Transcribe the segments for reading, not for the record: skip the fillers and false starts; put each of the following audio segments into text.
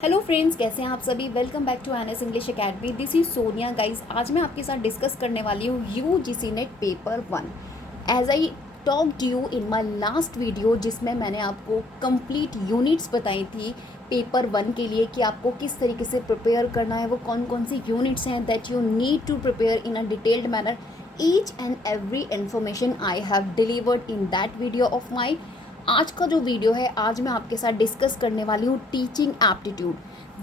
Hello friends, कैसे हैं आप सभी। Welcome back to N S English academy. This is Sonia guys. आज मैं आपके साथ डिस्कस करने वाली हूँ UGC NET paper 1। As I talked you in my last video, जिसमें मैंने आपको कंप्लीट यूनिट्स बताई थी पेपर 1 के लिए कि आपको किस तरीके से प्रिपेयर करना है, वो कौन कौन सी यूनिट्स हैं that you need to prepare in a detailed manner. Each and every information I have delivered in that video of my. आज का जो वीडियो है, आज मैं आपके साथ डिस्कस करने वाली हूँ teaching aptitude.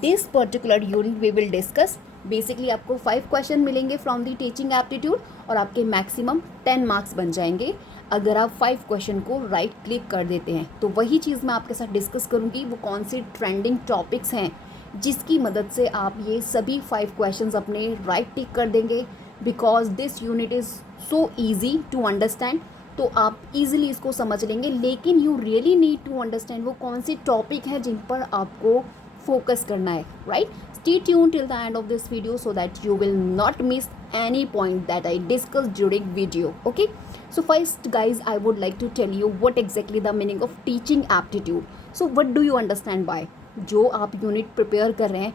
This particular unit we will discuss. Basically आपको 5 क्वेश्चन मिलेंगे फ्रॉम द टीचिंग एप्टीट्यूड और आपके मैक्सिमम 10 मार्क्स बन जाएंगे अगर आप 5 क्वेश्चन को राइट क्लिक कर देते हैं। तो वही चीज़ मैं आपके साथ डिस्कस करूँगी, वो कौन सी ट्रेंडिंग टॉपिक्स हैं जिसकी मदद से आप ये सभी 5 क्वेश्चन अपने राइट टिक कर देंगे। Because this unit is so easy to understand, तो आप इजीली इसको समझ लेंगे। लेकिन you really need to understand वो कौन सी टॉपिक है जिन पर आपको फोकस करना है, right. Stay tune till the end of this video so that you will not miss any point that I discussed during video. Okay, so first guys, I would like to tell you what exactly the meaning of teaching aptitude. So what do you understand by, जो आप unit prepare कर रहे हैं,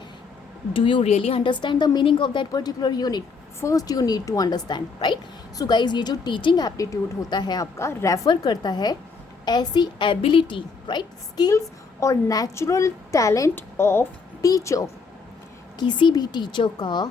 do you really understand the meaning of that particular unit? First you need to understand, right? So guys, ये जो teaching aptitude होता है आपका रेफर करता है ऐसी एबिलिटी, राइट, स्किल्स और नेचुरल टैलेंट ऑफ टीचर। किसी भी टीचर का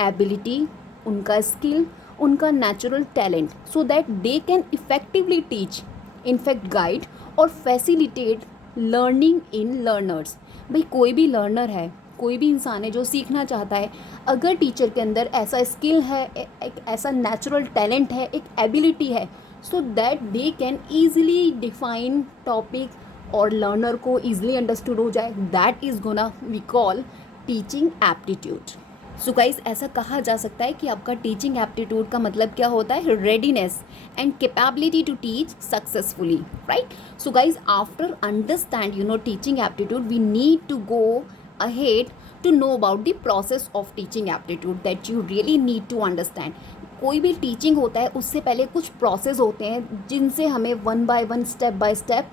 एबिलिटी, उनका स्किल, उनका natural talent, so that they can effectively teach, in fact guide और फैसिलिटेट लर्निंग इन लर्नर्स। भाई कोई भी लर्नर है, कोई भी इंसान है जो सीखना चाहता है, अगर टीचर के अंदर ऐसा स्किल है, एक ऐसा नेचुरल टैलेंट है, एक एबिलिटी है, so that they can easily define topic और लर्नर को ईजिली अंडरस्टूड हो जाए, that is gonna we call teaching aptitude. So guys, ऐसा कहा जा सकता है कि आपका टीचिंग एप्टीट्यूड का मतलब क्या होता है, readiness and capability to teach successfully, right. So guys, after understand teaching aptitude, we need to go ahead to know about the process of teaching aptitude that you really need to understand. कोई भी teaching होता है उससे पहले कुछ process होते हैं जिनसे हमें one by one, step by step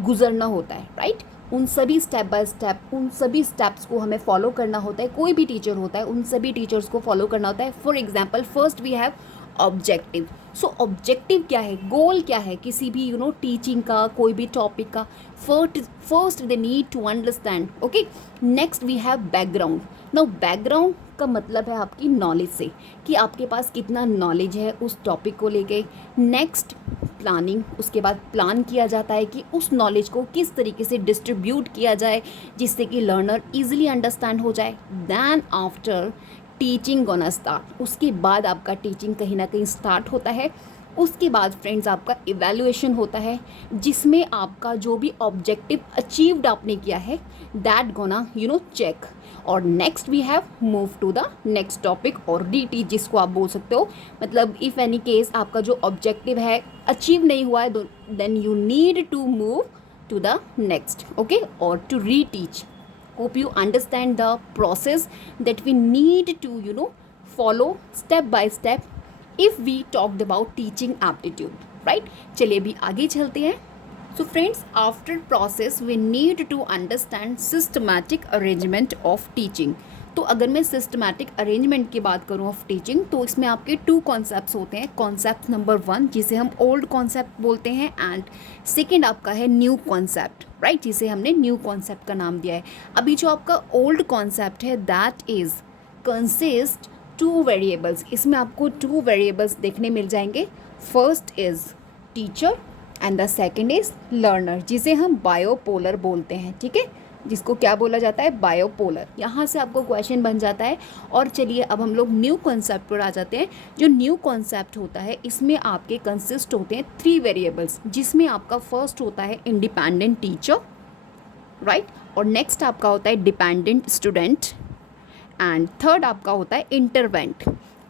गुजरना होता है, राइट। उन सभी स्टेप बाय स्टेप, उन सभी स्टेप्स को हमें फॉलो करना होता है। कोई भी टीचर होता है, उन सभी टीचर्स को फॉलो करना होता है। For example, first we have objective. So objective क्या है, गोल क्या है किसी भी टीचिंग का, कोई भी टॉपिक का। First they need to understand, okay. Next we have background. Now background का मतलब है आपकी नॉलेज से, कि आपके पास कितना नॉलेज है उस टॉपिक को लेके। नेक्स्ट प्लानिंग, उसके बाद प्लान किया जाता है कि उस नॉलेज को किस तरीके से डिस्ट्रीब्यूट किया जाए जिससे कि लर्नर इजीली अंडरस्टैंड हो जाए। Then after teaching gonna start, उसके बाद आपका टीचिंग कहीं ना कहीं स्टार्ट होता है। उसके बाद फ्रेंड्स आपका इवैल्यूएशन होता है, जिसमें आपका जो भी ऑब्जेक्टिव अचीव्ड आपने किया है दैट गोना चेक। और next we have move to the next topic और रीटीच, जिसको आप बोल सकते हो। मतलब इफ़ एनी केस आपका जो ऑब्जेक्टिव है अचीव नहीं हुआ है, then you need to move to the next, okay, और to reteach. Hope you understand the process that we need to follow step by step if we talked about teaching aptitude, right? चलिए अभी आगे चलते हैं। So friends, after process we need to understand systematic arrangement of teaching. तो अगर मैं systematic arrangement की बात करूँ ऑफ टीचिंग, तो इसमें आपके 2 कॉन्सेप्ट्स होते हैं। कॉन्सेप्ट नंबर 1 जिसे हम ओल्ड कॉन्सेप्ट बोलते हैं, एंड सेकेंड आपका है न्यू कॉन्सेप्ट, राइट, जिसे हमने न्यू कॉन्सेप्ट का नाम दिया है। अभी जो आपका ओल्ड कॉन्सेप्ट है दैट इज़ कंसिस्ट 2 वेरिएबल्स। इसमें आपको 2 वेरिएबल्स देखने मिल जाएंगे। First is teacher and the second is learner, जिसे हम बायोपोलर बोलते हैं, ठीक है, जिसको क्या बोला जाता है, बायोपोलर। यहाँ से आपको क्वेश्चन बन जाता है। और चलिए अब हम लोग न्यू कॉन्सेप्ट पर आ जाते हैं। जो न्यू कॉन्सेप्ट होता है, इसमें आपके कंसिस्ट होते हैं 3 वेरिएबल्स, जिसमें आपका फर्स्ट होता है इंडिपेंडेंट टीचर, राइट, और नेक्स्ट आपका होता है डिपेंडेंट स्टूडेंट, एंड थर्ड आपका होता है इंटरवेंट।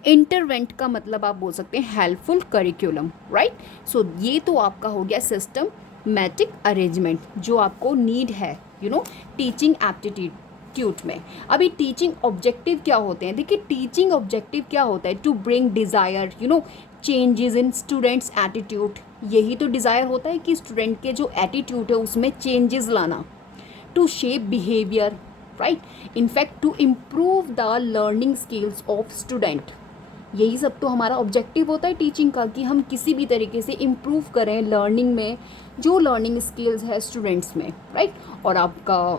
इंटरवेंट का मतलब आप बोल सकते हैं हेल्पफुल करिकुलम, राइट। सो ये तो आपका हो गया सिस्टमैटिक अरेंजमेंट जो आपको नीड है टीचिंग एप्टीट्यूड में। अभी टीचिंग ऑब्जेक्टिव क्या होते हैं, देखिए टीचिंग ऑब्जेक्टिव क्या होता है, to bring desire changes in students attitude. यही तो डिज़ायर होता है कि स्टूडेंट के जो एटीट्यूड है उसमें चेंजेस लाना। To shape behaviour, right, in fact to improve the learning skills of student. यही सब तो हमारा ऑब्जेक्टिव होता है टीचिंग का, कि हम किसी भी तरीके से इम्प्रूव करें लर्निंग में, जो लर्निंग स्किल्स है स्टूडेंट्स में, राइट। और आपका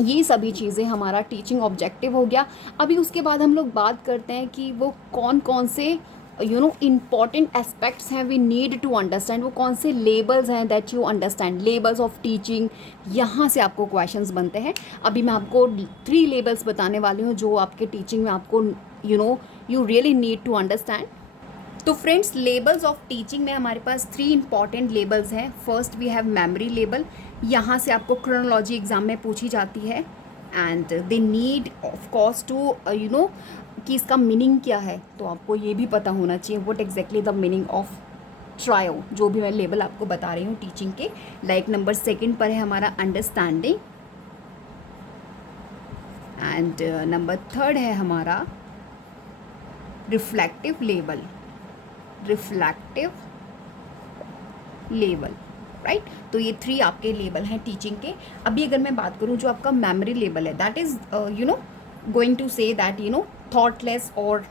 ये सभी चीज़ें हमारा टीचिंग ऑब्जेक्टिव हो गया। अभी उसके बाद हम लोग बात करते हैं कि वो कौन कौन से इम्पॉर्टेंट एस्पेक्ट्स हैं वी नीड टू अंडरस्टैंड, वो कौन से लेबल्स हैं that you understand, labels of teaching. यहाँ से आपको क्वेश्चंस बनते हैं। अभी मैं आपको 3 लेबल्स बताने वाली हूँ जो आपके टीचिंग में आपको you really need to understand. तो फ्रेंड्स, लेबल्स ऑफ टीचिंग में हमारे पास 3 इंपॉर्टेंट लेबल्स हैं। फर्स्ट वी हैव मेमोरी लेबल। यहाँ से आपको क्रोनोलॉजी एग्जाम में पूछी जाती है, and they need of course to कि इसका मीनिंग क्या है। तो आपको ये भी पता होना चाहिए what exactly the meaning of trio, जो भी मैं लेबल आपको बता रही हूँ टीचिंग के। लाइक नंबर 2 पर है हमारा अंडरस्टैंडिंग, एंड नंबर 3 है हमारा रिफ्लेक्टिव लेबल, राइट। तो ये 3 आपके लेबल हैं टीचिंग के। अभी अगर मैं बात करूँ जो आपका मेमोरी लेबल है, that is going to say that thoughtless, और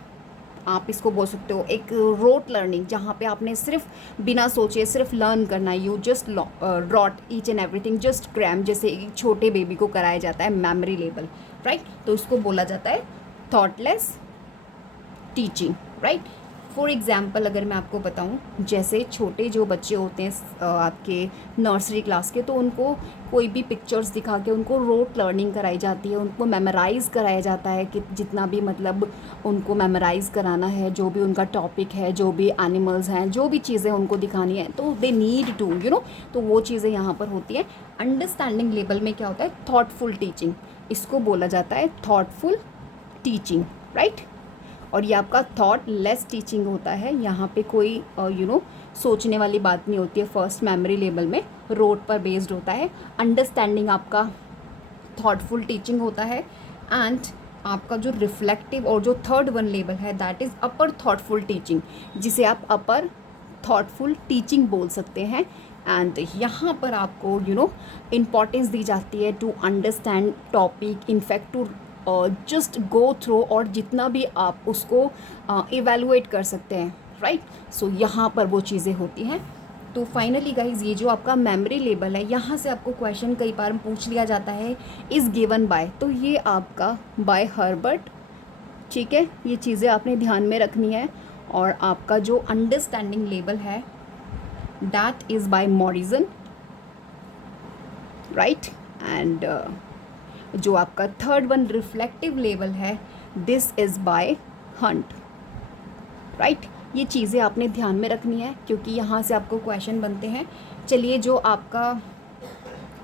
आप इसको बोल सकते हो एक रोट लर्निंग, जहाँ पे आपने सिर्फ बिना सोचे सिर्फ लर्न करना है, you just rote each and everything, just cram, जैसे एक छोटे बेबी को कराया जाता है मेमोरी लेबल, राइट। तो इसको बोला जाता है thoughtless teaching, right. For example अगर मैं आपको बताऊं, जैसे छोटे जो बच्चे होते हैं आपके नर्सरी क्लास के, तो उनको कोई भी पिक्चर्स दिखा के उनको रोट लर्निंग कराई जाती है, उनको मेमोराइज़ कराया जाता है कि जितना भी मतलब उनको मेमोराइज़ कराना है, जो भी उनका टॉपिक है, जो भी एनिमल्स हैं, जो भी चीज़ें उनको दिखानी है, तो दे नीड टू तो वो चीज़ें यहाँ पर होती हैं। अंडरस्टैंडिंग लेवल में क्या होता है, थॉटफुल टीचिंग, इसको बोला जाता है थॉटफुल टीचिंग, राइट। और ये आपका थॉट लेस टीचिंग होता है, यहाँ पे कोई सोचने वाली बात नहीं होती है। फर्स्ट मेमोरी लेवल में रोट पर बेस्ड होता है, अंडरस्टैंडिंग आपका थॉटफुल टीचिंग होता है, एंड आपका जो रिफ्लेक्टिव और जो 3rd लेवल है that is upper thoughtful teaching, जिसे आप अपर थॉटफुल टीचिंग बोल सकते हैं। एंड यहाँ पर आपको इम्पॉर्टेंस दी जाती है to understand topic, in fact to just go through, और जितना भी आप उसको इवेलुएट कर सकते हैं, राइट। सो यहाँ पर वो चीज़ें होती हैं। तो फाइनली गाइज, ये जो आपका मेमोरी लेबल है, यहाँ से आपको क्वेश्चन कई बार पूछ लिया जाता है इज़ गिवन बाय, तो ये आपका बाय हर्बर्ट, ठीक है, ये चीज़ें आपने ध्यान में रखनी है। और आपका जो अंडरस्टैंडिंग लेबल है that is by Morrison, right. And जो आपका 3rd रिफ्लेक्टिव लेवल है, this is by Hunt, right. ये चीज़ें आपने ध्यान में रखनी है क्योंकि यहाँ से आपको क्वेश्चन बनते हैं। चलिए, जो आपका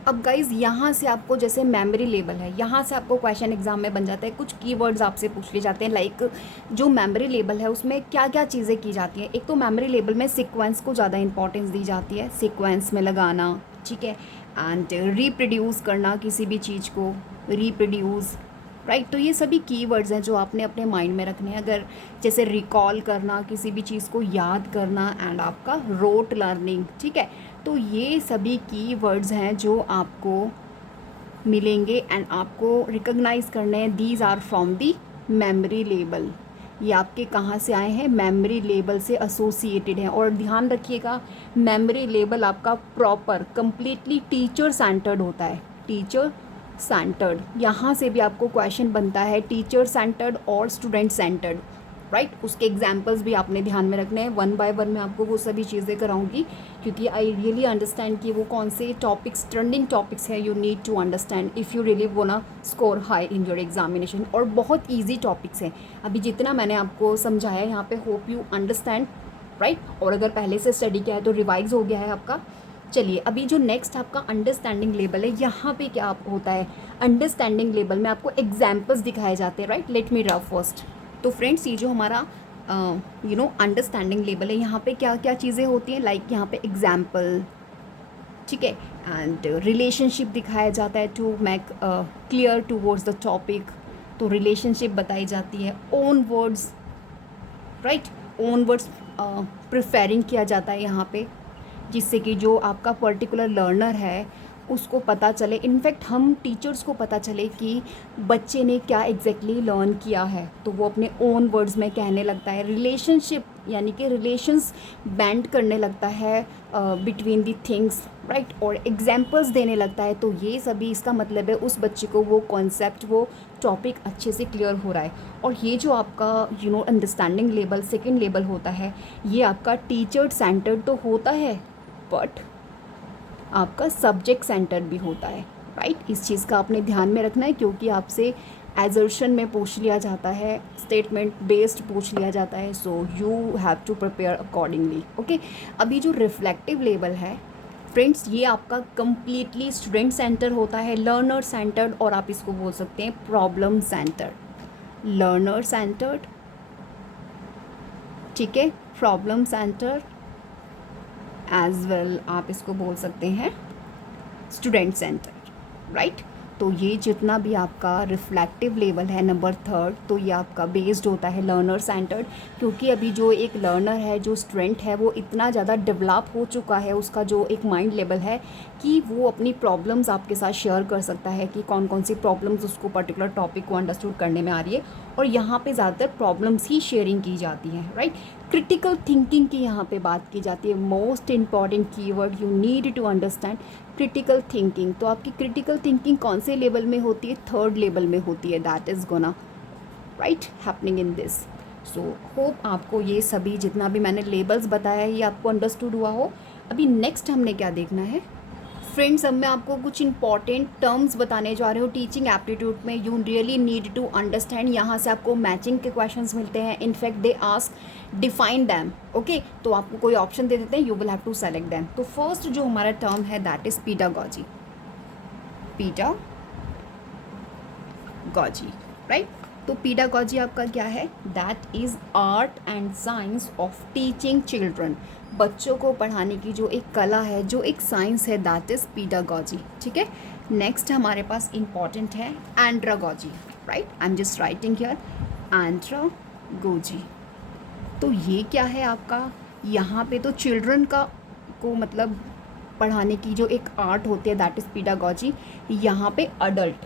अब गाइज़ यहाँ से आपको जैसे मेमोरी लेवल है, यहाँ से आपको क्वेश्चन एग्जाम में बन जाता है, कुछ कीवर्ड्स आपसे पूछ लिए जाते हैं। लाइक जो मेमोरी लेवल है उसमें क्या क्या चीज़ें की जाती हैं। एक तो मेमोरी लेवल में सीक्वेंस को ज़्यादा इंपॉर्टेंस दी जाती है, सीक्वेंस में लगाना, ठीक है, एंड रिप्रोड्यूस करना, किसी भी चीज़ को रिप्रोड्यूस, राइट। तो ये सभी कीवर्ड्स हैं जो आपने अपने माइंड में रखने हैं। अगर जैसे रिकॉल करना, किसी भी चीज़ को याद करना, एंड आपका रोट लर्निंग, ठीक है। तो ये सभी कीवर्ड्स हैं जो आपको मिलेंगे एंड आपको रिकॉग्नाइज करने हैं। These are from the memory लेबल। ये आपके कहाँ से आए हैं, मेमोरी लेबल से एसोसिएटेड हैं। और ध्यान रखिएगा, मेमोरी लेबल आपका प्रॉपर कंप्लीटली टीचर सेंटर्ड होता है, टीचर सेंटर्ड। यहाँ से भी आपको क्वेश्चन बनता है टीचर सेंटर्ड और स्टूडेंट सेंटर्ड, राइट। उसके एग्जाम्पल्स भी आपने ध्यान में रखने हैं। 1 बाय 1 मैं आपको वो सभी चीज़ें कराऊंगी क्योंकि आई रियली अंडरस्टैंड कि वो कौन से टॉपिक्स ट्रेंडिंग टॉपिक्स है, you need to understand if you really want score high in your examination. और बहुत ईजी टॉपिक्स हैं, अभी जितना मैंने आपको समझाया यहाँ पे, होप यू अंडरस्टैंड, राइट। और अगर पहले से स्टडी किया है तो रिवाइज हो गया है आपका। चलिए, अभी जो नेक्स्ट आपका अंडरस्टैंडिंग लेवल है, यहाँ पे क्या होता है, अंडरस्टैंडिंग लेवल में आपको एग्जाम्पल्स दिखाए जाते हैं, right. Let me draw first. तो फ्रेंड्स, ये जो हमारा अंडरस्टैंडिंग लेवल है, यहाँ पे क्या क्या चीज़ें होती हैं, लाइक यहाँ पे एग्जाम्पल, ठीक है, एंड रिलेशनशिप दिखाया जाता है to make clear towards the topic. तो रिलेशनशिप बताई जाती है। Own words, right, own words preferring किया जाता है यहाँ पे, जिससे कि जो आपका पर्टिकुलर लर्नर है उसको पता चले, इनफैक्ट हम टीचर्स को पता चले कि बच्चे ने क्या एग्जैक्टली लर्न किया है, तो वो अपने ओन वर्ड्स में कहने लगता है। रिलेशनशिप यानी कि रिलेशंस बैंड करने लगता है बिटवीन दी थिंग्स, राइट, और एग्जांपल्स देने लगता है। तो ये सभी इसका मतलब है उस बच्चे को वो कॉन्सेप्ट, वो टॉपिक अच्छे से क्लियर हो रहा है। और ये जो आपका अंडरस्टैंडिंग लेवल, सेकेंड लेवल होता है, ये आपका टीचर सेंटर्ड तो होता है, बट आपका सब्जेक्ट सेंटर भी होता है, राइट। इस चीज़ का आपने ध्यान में रखना है, क्योंकि आपसे एजर्शन में पूछ लिया जाता है, स्टेटमेंट बेस्ड पूछ लिया जाता है, so you have to prepare accordingly, okay. अभी जो रिफ्लेक्टिव लेवल है फ्रेंड्स, ये आपका कंप्लीटली स्टूडेंट सेंटर होता है, लर्नर सेंटर्ड, और आप इसको बोल सकते हैं प्रॉब्लम सेंटर्ड। लर्नर सेंटर्ड, ठीक है, प्रॉब्लम सेंटर एज वेल आप इसको बोल सकते हैं स्टूडेंट सेंटर, राइट। तो ये जितना भी आपका रिफ्लेक्टिव लेवल है नंबर थर्ड, तो ये आपका बेस्ड होता है लर्नर सेंटर्ड, क्योंकि अभी जो एक लर्नर है, जो स्टूडेंट है, वो इतना ज़्यादा डेवलप हो चुका है, उसका जो एक माइंड लेवल है कि वो अपनी प्रॉब्लम्स आपके साथ शेयर कर सकता है कि कौन कौन सी प्रॉब्लम्स उसको पर्टिकुलर टॉपिक को अंडरस्टूड करने में आ रही है। और यहाँ पे ज़्यादातर प्रॉब्लम्स ही शेयरिंग की जाती हैं, राइट। क्रिटिकल थिंकिंग की यहाँ पे बात की जाती है। Most important keyword you need to understand, critical thinking. तो आपकी क्रिटिकल थिंकिंग कौन से लेवल में होती है? थर्ड लेवल में होती है। That is gonna right happening in this. So hope आपको ये सभी जितना भी मैंने लेबल्स बताया है ये आपको अंडरस्टूड हुआ हो। अभी नेक्स्ट हमने क्या देखना है फ्रेंड्स, अब मैं आपको कुछ इंपॉर्टेंट टर्म्स बताने जा रही हूँ टीचिंग एप्टीट्यूड में। You really need to understand. यहाँ से आपको मैचिंग के क्वेश्चंस मिलते हैं। In fact they ask define them, okay. तो आपको कोई ऑप्शन दे देते हैं, you will have to select them. तो फर्स्ट जो हमारा टर्म है that is pedagogy. Pedagogy, right. तो पीडागॉजी आपका क्या है? That is art and science of teaching children. बच्चों को पढ़ाने की जो एक कला है, जो एक साइंस है, दैट इज़ पीडागॉजी, ठीक है। नेक्स्ट हमारे पास इंपॉर्टेंट है andragogy, right. I am just writing here andragogy. तो ये क्या है आपका? यहाँ पे तो चिल्ड्रन का को मतलब पढ़ाने की जो एक आर्ट होती है दैट इज़ पीडागॉजी। यहाँ पे अडल्ट,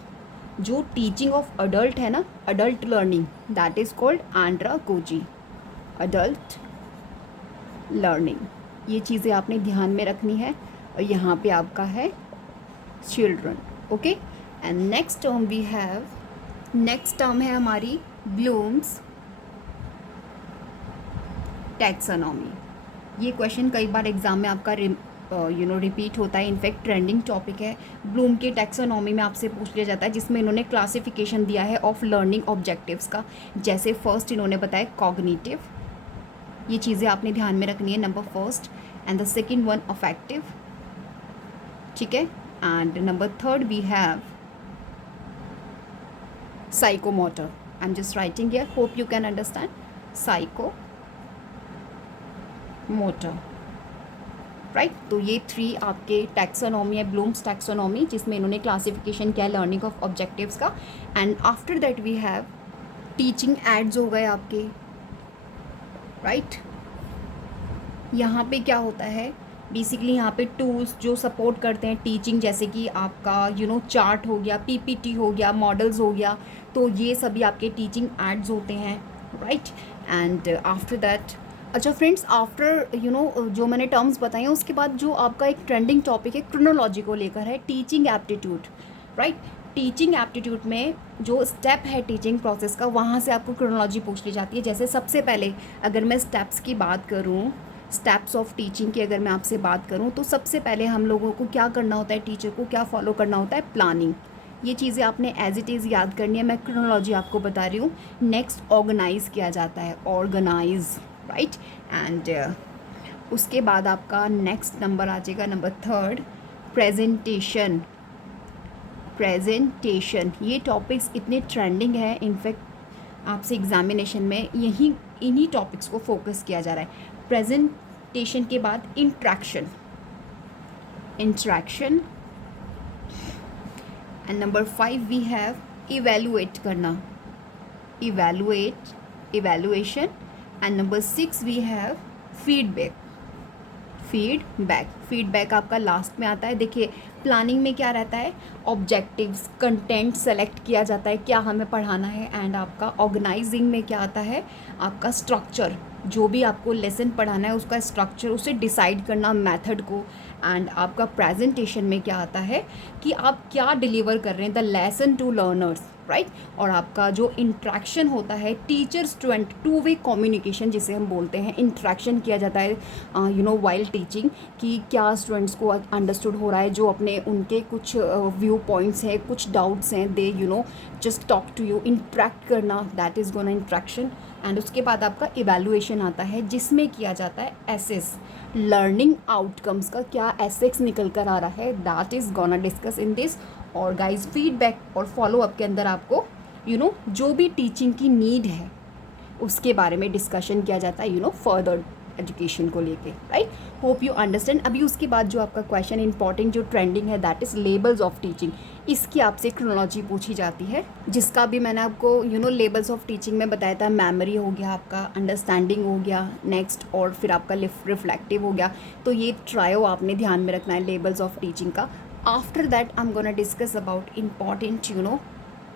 जो टीचिंग ऑफ अडल्ट है ना, adult learning, that is called andragogy, adult learning. ये चीज़ें आपने ध्यान में रखनी है। और यहाँ पे आपका है children, okay. And next term we have, next term है हमारी ब्लूम्स टैक्सोनॉमी। ये क्वेश्चन कई बार एग्जाम में आपका रिपीट होता है। इनफैक्ट ट्रेंडिंग टॉपिक है। ब्लूम के टैक्सोनॉमी में आपसे पूछ लिया जाता है, जिसमें इन्होंने क्लासिफिकेशन दिया है ऑफ लर्निंग ऑब्जेक्टिव्स का। जैसे फर्स्ट इन्होंने बताया कॉग्निटिव, ये चीज़ें आपने ध्यान में रखनी है, number first. And the second one affective, ठीक है। And number third we have psychomotor. I am just writing here, hope you can understand. Psychomotor, right. तो ये थ्री आपके टैक्सोनॉमी है, ब्लूम्स टैक्सोनॉमी, जिसमें इन्होंने क्लासिफिकेशन किया है लर्निंग ऑफ ऑब्जेक्टिव्स का। And after that we have teaching aids हो गए आपके, राइट। यहाँ पे क्या होता है बेसिकली, यहाँ पे टूल्स जो सपोर्ट करते हैं टीचिंग, जैसे कि आपका चार्ट हो गया, पीपीटी हो गया, मॉडल्स हो गया, तो ये सभी आपके टीचिंग एड्स होते हैं, राइट। एंड आफ्टर दैट, अच्छा फ्रेंड्स, आफ्टर जो मैंने टर्म्स बताए हैं, उसके बाद जो आपका एक ट्रेंडिंग टॉपिक है क्रोनोलॉजी को लेकर है, teaching aptitude, right. Teaching aptitude में जो स्टेप है टीचिंग प्रोसेस का, वहाँ से आपको क्रोनोलॉजी पूछ ली जाती है। जैसे सबसे पहले अगर मैं स्टेप्स की बात करूँ, स्टेप्स ऑफ टीचिंग की अगर मैं आपसे बात करूँ, तो सबसे पहले हम लोगों को क्या करना होता है, टीचर को क्या फॉलो करना होता है? प्लानिंग। ये चीज़ें आपने एज इट इज़ याद करनी है, मैं क्रोनोलॉजी आपको बता रही हूँ। नेक्स्ट ऑर्गेनाइज किया जाता है, ऑर्गेनाइज, राइट। एंड उसके बाद आपका नेक्स्ट नंबर आ जाएगा, नंबर थर्ड, प्रेजेंटेशन। प्रेजेंटेशन, ये टॉपिक्स इतने ट्रेंडिंग है, इनफैक्ट आपसे एग्जामिनेशन में इन्हीं टॉपिक्स को फोकस किया जा रहा है। प्रेजेंटेशन के बाद interaction, and number 5 we have evaluate करना, evaluation. And number 6 we have feedback. Feedback आपका लास्ट में आता है। देखिए प्लानिंग में क्या रहता है, ऑब्जेक्टिव्स, कंटेंट सेलेक्ट किया जाता है क्या हमें पढ़ाना है, एंड आपका ऑर्गेनाइजिंग में क्या आता है, आपका स्ट्रक्चर, जो भी आपको लेसन पढ़ाना है उसका स्ट्रक्चर, उसे डिसाइड करना मेथड को, एंड आपका प्रेजेंटेशन में क्या आता है कि आप क्या डिलीवर कर रहे हैं, the lesson to learners, right. और आपका जो इंट्रैक्शन होता है teacher student, two way communication जिसे हम बोलते हैं, इंट्रैक्शन किया जाता है वाइल टीचिंग, कि क्या स्टूडेंट्स को अंडरस्टूड हो रहा है, जो अपने उनके कुछ व्यू पॉइंट्स हैं, कुछ डाउट्स हैं, they just talk to you, interact करना, that is gonna interaction. And उसके बाद आपका इवैल्यूएशन आता है जिसमें किया जाता है एसेस, लर्निंग आउटकम्स का क्या एसेक्स निकल कर आ रहा है, that is gonna discuss in this. और गाइज फीडबैक और फॉलोअप के अंदर आपको जो भी टीचिंग की नीड है उसके बारे में डिस्कशन किया जाता है फर्दर एजुकेशन को लेके, राइट। Hope you understand. अभी उसके बाद जो आपका क्वेश्चन इंपॉर्टेंट जो ट्रेंडिंग है, that is labels of teaching. इसकी आपसे क्रोनोलॉजी पूछी जाती है, जिसका भी मैंने आपको लेबल्स ऑफ टीचिंग में बताया था। मेमोरी हो गया, आपका अंडरस्टैंडिंग हो गया नेक्स्ट, और फिर आपका रिफ्लेक्टिव हो गया। तो ये ट्रायो आपने ध्यान में रखना है लेबल्स ऑफ टीचिंग का। After that I am gonna discuss about important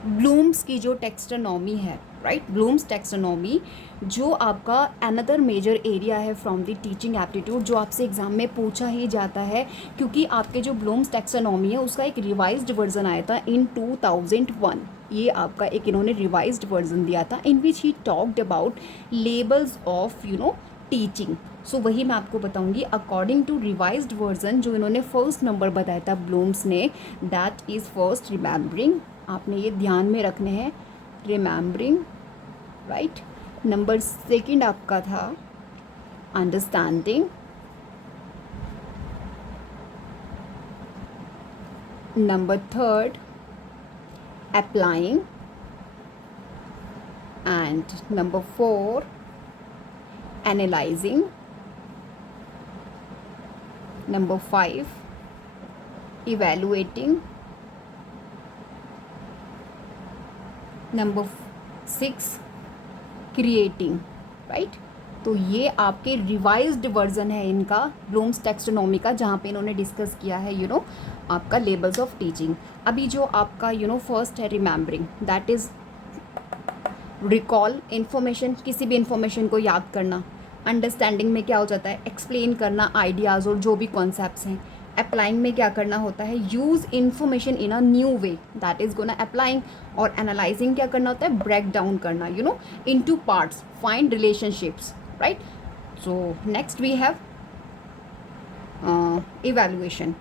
Bloom's की जो टेक्सोनॉमी है, राइट। ब्लूम्स टेक्सोनॉमी जो आपका अनदर मेजर एरिया है फ्रॉम द टीचिंग एप्टीट्यूड, जो आपसे एग्जाम में पूछा ही जाता है, क्योंकि आपके जो ब्लूम्स टेक्सोनॉमी है उसका एक रिवाइज्ड वर्जन आया था इन 2001। ये आपका एक इन्होंने रिवाइज्ड वर्जन दिया था, in which he talked about levels of teaching. So वही मैं आपको बताऊंगी अकॉर्डिंग टू रिवाइज्ड वर्जन। जो इन्होंने फर्स्ट नंबर बताया था ब्लूम्स ने, दैट इज़ फर्स्ट रिमेम्बरिंग। आपने ये ध्यान में रखने हैं, रिमेम्बरिंग, राइट। नंबर सेकंड आपका था understanding, number third applying, and number four analysing, number five evaluating, number 6 creating, right. तो ये आपके रिवाइज्ड वर्जन है इनका ब्लूम्स टेक्सोनॉमी का, जहाँ पे इन्होंने डिस्कस किया है आपका लेबल्स ऑफ टीचिंग। अभी जो आपका फर्स्ट है remembering, that is recall information, किसी भी इन्फॉर्मेशन को याद करना। अंडरस्टैंडिंग में क्या हो जाता है, एक्सप्लेन करना आइडियाज़ और जो भी कॉन्सेप्ट्स हैं। अप्लाइंग में क्या करना होता है, use information in a new way, that is gonna applying. और एनालाइजिंग क्या करना होता है, ब्रेक डाउन करना into parts, find relationships, right. So next we have evaluation,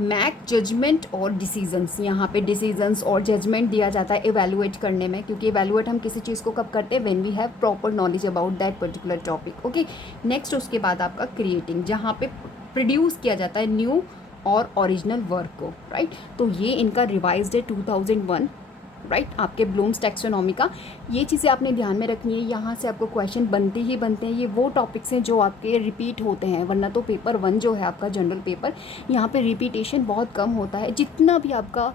make judgement और डिसीजंस। यहाँ पे डिसीजंस और जजमेंट दिया जाता है इवैल्यूएट करने में, क्योंकि इवैल्यूएट हम किसी चीज़ को कब करते हैं, when we have proper knowledge about that particular topic, okay. Next उसके बाद आपका क्रिएटिंग, जहाँ पे प्रोड्यूस किया जाता है न्यू और ओरिजिनल वर्क को, राइट। तो ये इनका रिवाइज्ड है 2001, राइट, आपके ब्लूम्स टेक्सोनॉमी का। ये चीज़ें आपने ध्यान में रखनी है, यहाँ से आपको क्वेश्चन बनते ही बनते हैं। ये वो टॉपिक्स हैं जो आपके रिपीट होते हैं, वरना तो पेपर 1 जो है आपका जनरल पेपर, यहाँ पे रिपीटेशन बहुत कम होता है। जितना भी आपका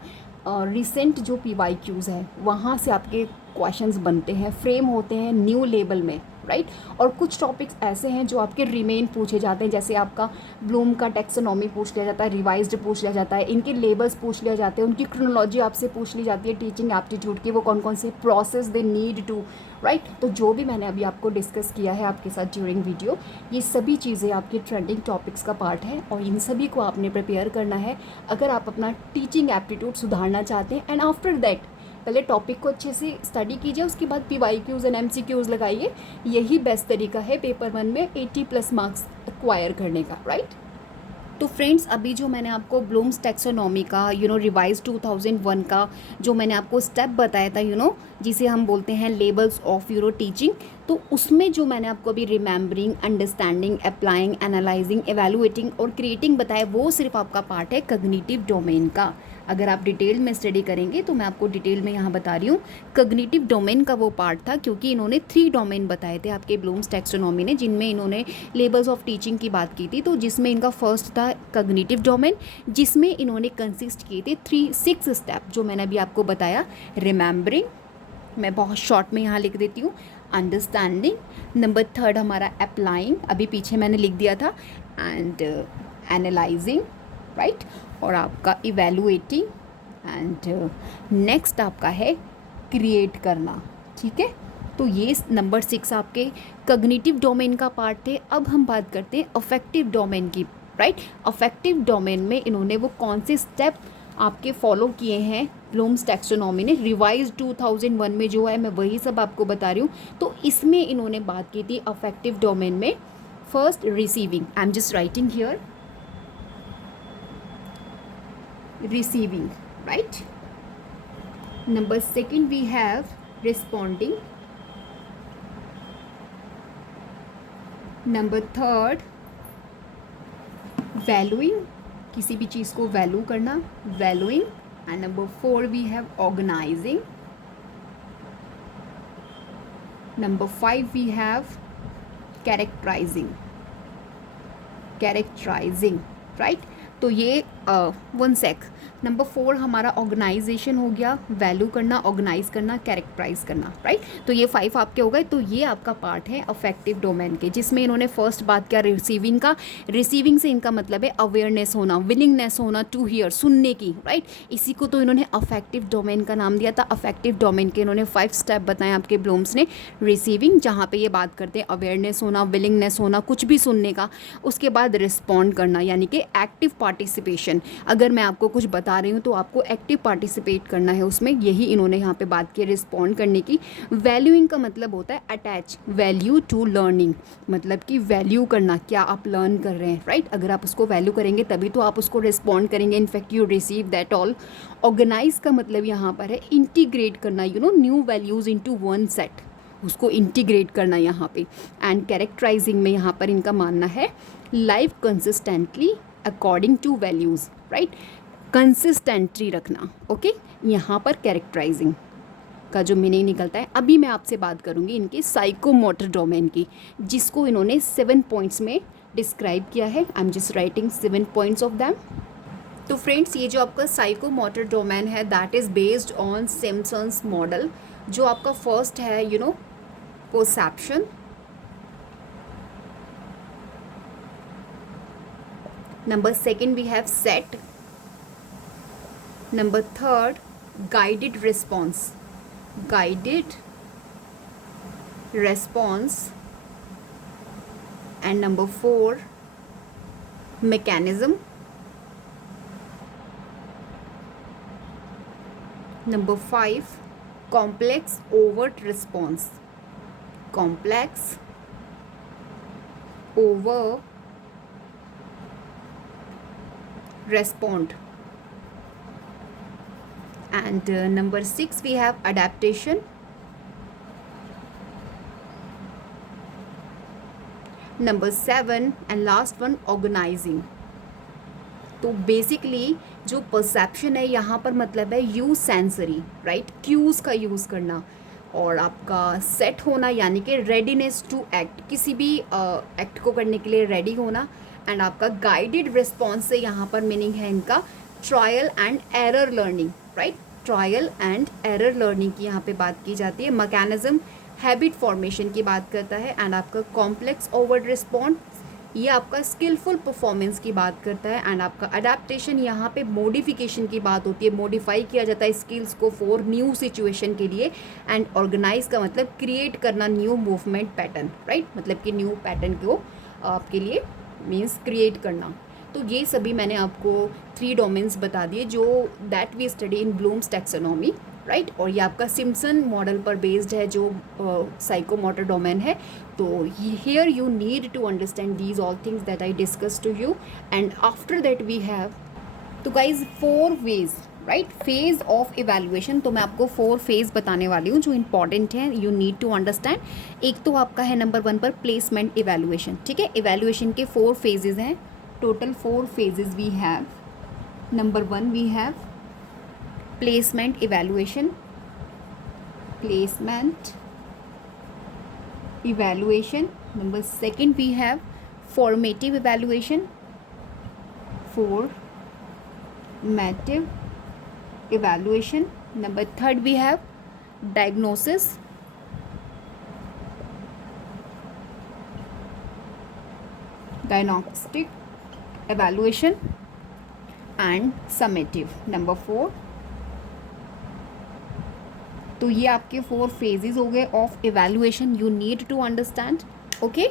रिसेंट जो PYQs है वहाँ से आपके क्वेश्चंस बनते हैं, फ्रेम होते हैं न्यू लेवल में, राइट। और कुछ टॉपिक्स ऐसे हैं जो आपके रिमेन पूछे जाते हैं, जैसे आपका ब्लूम का टेक्सोनॉमी पूछ लिया जाता है, रिवाइज्ड पूछ लिया जाता है, इनके लेबल्स पूछ लिया जाते हैं, उनकी क्रोनोलॉजी आपसे पूछ ली जाती है टीचिंग एप्टीट्यूड की, वो कौन कौन से process they need to, right. तो जो भी मैंने अभी आपको डिस्कस किया है आपके साथ ड्यूरिंग वीडियो, ये सभी चीज़ें आपके ट्रेंडिंग टॉपिक्स का पार्ट है, और इन सभी को आपने प्रिपेयर करना है अगर आप अपना टीचिंग एप्टीट्यूड सुधारना चाहते हैं। एंड आफ्टर दैट पहले टॉपिक को अच्छे से स्टडी कीजिए, उसके बाद PYQs एंड MCQs लगाइए। यही बेस्ट तरीका है पेपर 1 में 80+ मार्क्स एक्वायर करने का, राइट। तो फ्रेंड्स, अभी जो मैंने आपको ब्लूम्स टेक्सोनॉमी का रिवाइज 2001 का जो मैंने आपको स्टेप बताया था जिसे हम बोलते हैं लेबल्स ऑफ टीचिंग, तो उसमें जो मैंने आपको अभी रिमेम्बरिंग, अंडरस्टैंडिंग, अप्लाइंग, एनालाइजिंग, एवैल्यूएटिंग और क्रिएटिंग बताया, वो सिर्फ आपका पार्ट है कॉग्निटिव डोमेन का। अगर आप डिटेल में स्टडी करेंगे तो मैं आपको डिटेल में यहाँ बता रही हूँ, कॉग्निटिव डोमेन का वो पार्ट था, क्योंकि इन्होंने 3 डोमेन बताए थे आपके ब्लूम्स टेक्सोनॉमी ने, जिनमें इन्होंने लेबल्स ऑफ टीचिंग की बात की थी। तो जिसमें इनका फर्स्ट था कॉग्निटिव डोमेन, जिसमें इन्होंने कंसिस्ट किए थे 6 स्टेप जो मैंने अभी आपको बताया। रिमेम्बरिंग, मैं बहुत शॉर्ट में यहाँ लिख देती हूँ, अंडरस्टैंडिंग, नंबर 3 हमारा अप्लाइंग, अभी पीछे मैंने लिख दिया था, एंड एनालाइजिंग, राइट। और आपका इवैल्यूएटिंग, एंड नेक्स्ट आपका है क्रिएट करना, ठीक है। तो ये नंबर 6 आपके कॉग्निटिव डोमेन का पार्ट थे। अब हम बात करते हैं अफेक्टिव डोमेन की, राइट। अफेक्टिव डोमेन में इन्होंने वो कौन से स्टेप आपके फॉलो किए हैं ब्लूम्स टैक्सोनॉमी ने, रिवाइज 2001 में जो है, मैं वही सब आपको बता रही हूँ। तो इसमें इन्होंने बात की थी अफेक्टिव डोमेन में, first receiving, I am just writing here, receiving, right. Number second we have responding, number third valuing, किसी भी चीज़ को वैल्यू करना, valuing, and number 4 we have organising, number 5 we have characterising, characterising, right. तो ये 1 सेक, number 4 हमारा organisation हो गया, वैल्यू करना, ऑर्गेनाइज करना, कैरेक्टराइज करना, राइट। तो ये 5 आपके हो गए। तो ये आपका पार्ट है अफेक्टिव डोमेन के, जिसमें इन्होंने फर्स्ट बात किया रिसीविंग का। रिसीविंग से इनका मतलब है अवेयरनेस होना, विलिंगनेस होना टू हियर, सुनने की, राइट। इसी को तो इन्होंने अफेक्टिव डोमेन का नाम दिया था। अफेक्टिव डोमेन के इन्होंने 5 स्टेप बताए आपके ब्लूम्स ने। रिसीविंग, जहाँ पे ये बात करते हैं अवेयरनेस होना, विलिंगनेस होना, कुछ भी सुनने का। उसके बाद रिस्पॉन्ड करना, यानी कि एक्टिव पार्टिसिपेशन। अगर मैं आपको कुछ बता रही हूँ तो आपको एक्टिव पार्टिसिपेट करना है उसमें, यही इन्होंने यहाँ पे बात की रिस्पॉन्ड करने की। वैल्यूइंग का मतलब होता है अटैच वैल्यू टू लर्निंग, मतलब कि वैल्यू करना, क्या आप लर्न कर रहे हैं, राइट। अगर आप उसको वैल्यू करेंगे तभी तो आप उसको रिस्पॉन्ड करेंगे, in fact you receive that all. Organise का मतलब यहाँ पर है इंटीग्रेट करना, you know, new values into one set, उसको इंटीग्रेट करना यहाँ पे। एंड कैरेक्टराइजिंग में यहाँ पर इनका मानना है life consistently according two values, right. Consistently रखना, ओके। यहाँ पर कैरेक्टराइजिंग का जो मीनिंग निकलता है। अभी मैं आपसे बात करूँगी इनके साइकोमोटर डोमेन की, जिसको इन्होंने 7 पॉइंट्स में डिस्क्राइब किया है। I am just writing 7 points of them. तो फ्रेंड्स, ये जो आपका साइकोमोटर डोमेन है that is based on Simpson's model. जो आपका फर्स्ट है, you know, perception, number second we have set, number third guided response, guided response, and number 4 mechanism, number 5 complex overt response, complex over respond, and number 6 we have adaptation, number 7 and last one organizing। तो basically जो perception है यहाँ पर मतलब है use sensory, right, queues का use करना, और आपका सेट होना यानी कि रेडीनेस टू एक्ट, किसी भी एक्ट को करने के लिए रेडी होना। एंड आपका गाइडेड रिस्पॉन्स से यहाँ पर मीनिंग है इनका trial and error learning, right, trial and error learning की यहाँ पे बात की जाती है। मैकेनिज्म हैबिट फॉर्मेशन की बात करता है। एंड आपका कॉम्प्लेक्स ओवर्ट रिस्पॉन्स, ये आपका स्किलफुल परफॉर्मेंस की बात करता है। एंड आपका अडेप्टेशन, यहाँ पे मॉडिफिकेशन की बात होती है, मॉडिफाई किया जाता है स्किल्स को फॉर न्यू सिचुएशन के लिए। एंड ऑर्गेनाइज का मतलब क्रिएट करना न्यू मूवमेंट पैटर्न, राइट, मतलब कि न्यू पैटर्न को आपके लिए मीन्स क्रिएट करना। तो ये सभी मैंने आपको 3 डोमेन्स बता दिए जो that we study in Bloom's taxonomy, right. और ये आपका सिम्पसन मॉडल पर बेस्ड है जो साइकोमोटर डोमेन है। तो here you need to understand these all things that I discuss to you. And after that we have, तो guys 4 ways, right, phase of evaluation. तो मैं आपको 4 फेज बताने वाली हूँ जो इंपॉर्टेंट हैं, यू नीड टू अंडरस्टैंड। एक तो आपका है नंबर 1 पर प्लेसमेंट इवैल्यूएशन, ठीक है। इवैल्यूएशन के 4 फेजेज हैं, total 4 phases we have. Number 1 we have placement evaluation, placement evaluation. Number 2 we have formative evaluation, formative evaluation. Number 3 we have diagnosis, diagnostic evaluation. And summative. Number 4, तो ये आपके 4 phases हो गए of evaluation you need to understand. Okay,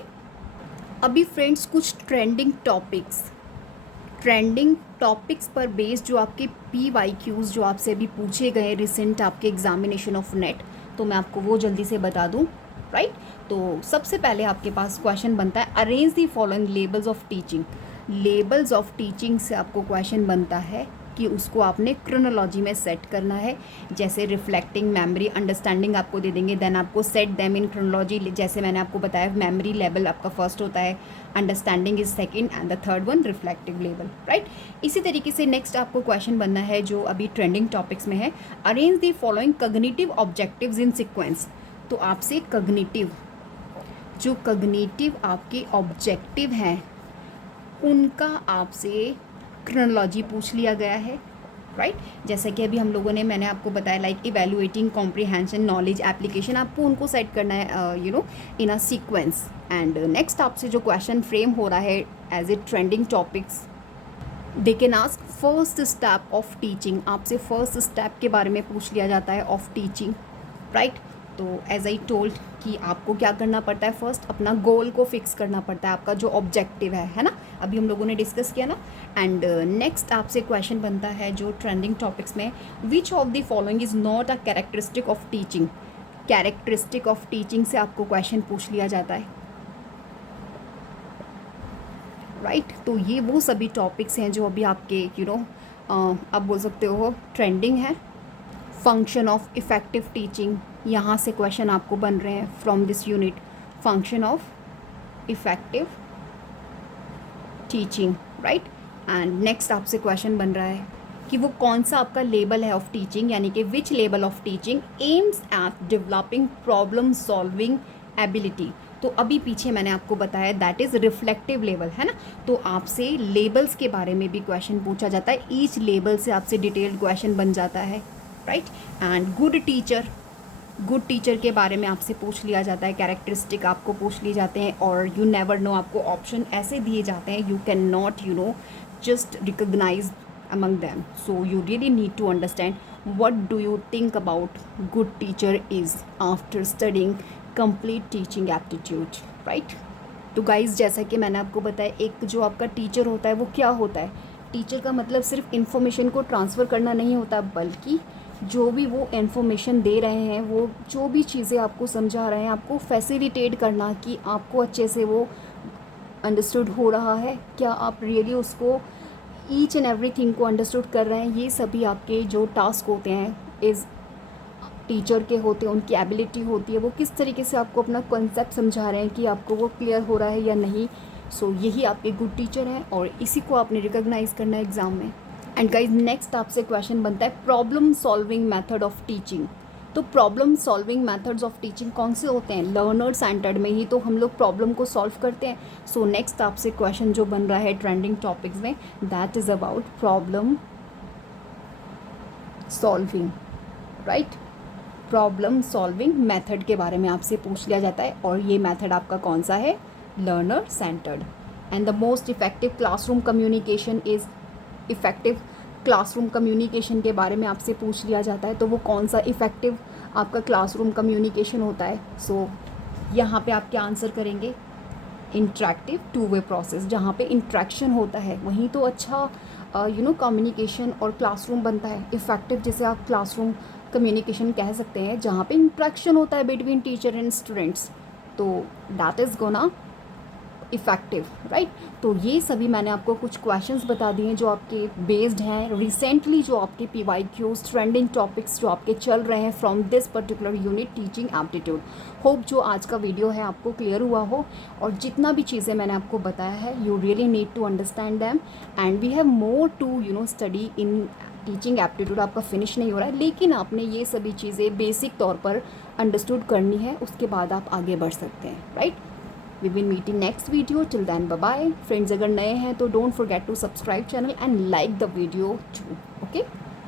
अभी friends कुछ trending topics पर based जो आपके PYQs जो आपसे अभी पूछे गए रिसेंट आपके एग्जामिनेशन ऑफ नेट, तो मैं आपको वो जल्दी से बता दूं, राइट। तो सबसे पहले आपके पास क्वेश्चन बनता है arrange the following labels of teaching. Labels of teaching से आपको क्वेश्चन बनता है कि उसको आपने क्रोनोलॉजी में सेट करना है। जैसे रिफ्लेक्टिंग, मेमोरी, अंडरस्टैंडिंग आपको दे देंगे, देन आपको सेट देम इन क्रोनोलॉजी। जैसे मैंने आपको बताया मेमोरी लेवल आपका फर्स्ट होता है, understanding is second and the third one reflective level, right. इसी तरीके से नेक्स्ट आपको क्वेश्चन बनना है जो अभी ट्रेंडिंग टॉपिक्स में है, arrange the following cognitive objectives in sequence. तो आपसे कॉग्निटिव आपके ऑब्जेक्टिव हैं उनका आपसे क्रोनोलॉजी पूछ लिया गया है, राइट। जैसे कि अभी हम लोगों ने, मैंने आपको बताया like evaluating, comprehension, knowledge, application, आपको उनको सेट करना है in a sequence. And next आपसे जो क्वेश्चन फ्रेम हो रहा है as a trending topics, they can ask first step of teaching. आपसे फर्स्ट स्टेप के बारे में पूछ लिया जाता है ऑफ टीचिंग, राइट। तो एज आई टोल्ड कि आपको क्या करना पड़ता है, फर्स्ट अपना गोल को फिक्स करना पड़ता है, आपका जो ऑब्जेक्टिव है ना, अभी हम लोगों ने डिस्कस किया ना। एंड नेक्स्ट आपसे क्वेश्चन बनता है जो ट्रेंडिंग टॉपिक्स में, which of the following is not a characteristic of teaching. Characteristic of teaching से आपको क्वेश्चन पूछ लिया जाता है, राइट। तो ये वो सभी टॉपिक्स हैं जो अभी आपके आप बोल सकते हो ट्रेंडिंग है। फंक्शन ऑफ इफ़ेक्टिव टीचिंग, यहाँ से क्वेश्चन आपको बन रहे हैं from this unit, function of effective teaching, right. And next आपसे क्वेश्चन बन रहा है कि वो कौन सा आपका लेबल है ऑफ टीचिंग, यानी कि which level of teaching aims at developing problem solving ability. तो अभी पीछे मैंने आपको बताया दैट इज़ रिफ्लेक्टिव लेवल, है ना। तो आपसे लेबल्स के बारे में भी क्वेश्चन पूछा जाता है, ईच लेवल से आपसे डिटेल्ड क्वेश्चन बन जाता है, राइट। एंड गुड टीचर के बारे में आपसे पूछ लिया जाता है, कैरेक्टरिस्टिक आपको पूछ लिए जाते हैं। और यू नेवर नो, आपको ऑप्शन ऐसे दिए जाते हैं, you can not just recognise among them, so you really need to understand what do you think about good teacher is after studying complete teaching aptitude, right। तो guys जैसा कि मैंने आपको बताया, एक जो आपका टीचर होता है वो क्या होता है, टीचर का मतलब सिर्फ इन्फॉर्मेशन को ट्रांसफ़र करना नहीं होता, बल्कि जो भी वो इन्फॉर्मेशन दे रहे हैं, वो जो भी चीज़ें आपको समझा रहे हैं, आपको फैसिलिटेट करना कि आपको अच्छे से वो अंडरस्टूड हो रहा है, क्या आप रियली उसको ईच एंड एवरीथिंग को अंडरस्टूड कर रहे हैं। ये सभी आपके जो टास्क होते हैं इस टीचर के होते हैं, उनकी एबिलिटी होती है, वो किस तरीके से आपको अपना कॉन्सेप्ट समझा रहे हैं कि आपको वो क्लियर हो रहा है या नहीं। सो यही आपके गुड टीचर हैं और इसी को आपने रिकॉग्नाइज करना है एग्ज़ाम में। एंड गाइज नेक्स्ट आपसे क्वेश्चन बनता है problem solving method of teaching. तो problem solving methods of teaching कौन से होते हैं, लर्नर सेंटर्ड में ही तो हम लोग प्रॉब्लम को सॉल्व करते हैं। सो नेक्स्ट आपसे क्वेश्चन जो बन रहा है ट्रेंडिंग टॉपिक्स में, that is about problem solving, right. Problem solving method के बारे में आपसे पूछ लिया जाता है और ये मेथड आपका कौन सा है, learner centred. And the most effective classroom communication is effective classroom communication के बारे में आपसे पूछ लिया जाता है, तो वो कौन सा इफ़ेक्टिव आपका क्लासरूम कम्युनिकेशन होता है। सो यहाँ पे आप क्या आंसर करेंगे, इंटरेक्टिव टू वे प्रोसेस, जहाँ पे इंट्रैक्शन होता है वहीं तो अच्छा कम्युनिकेशन और क्लासरूम बनता है। इफ़ेक्टिव जैसे आप क्लासरूम कम्युनिकेशन कह सकते हैं जहाँ पे इंट्रैक्शन होता है बिटवीन टीचर एंड स्टूडेंट्स, तो that is gonna effective, right. तो ये सभी मैंने आपको कुछ क्वेश्चंस बता दिए जो आपके बेस्ड हैं रिसेंटली, जो आपके PYQs ट्रेंडिंग टॉपिक्स जो आपके चल रहे हैं from this particular unit teaching aptitude. Hope जो आज का वीडियो है आपको क्लियर हुआ हो और जितना भी चीज़ें मैंने आपको बताया है you really need to understand them and we have more to study in teaching aptitude. आपका फिनिश नहीं हो रहा है, लेकिन आपने ये सभी चीज़ें बेसिक तौर पर अंडरस्टूड करनी है, उसके बाद आप आगे बढ़ सकते हैं, right. We will meet in next video. Till then, bye bye. Friends, अगर नए हैं तो don't forget to subscribe channel and like the video too. Okay?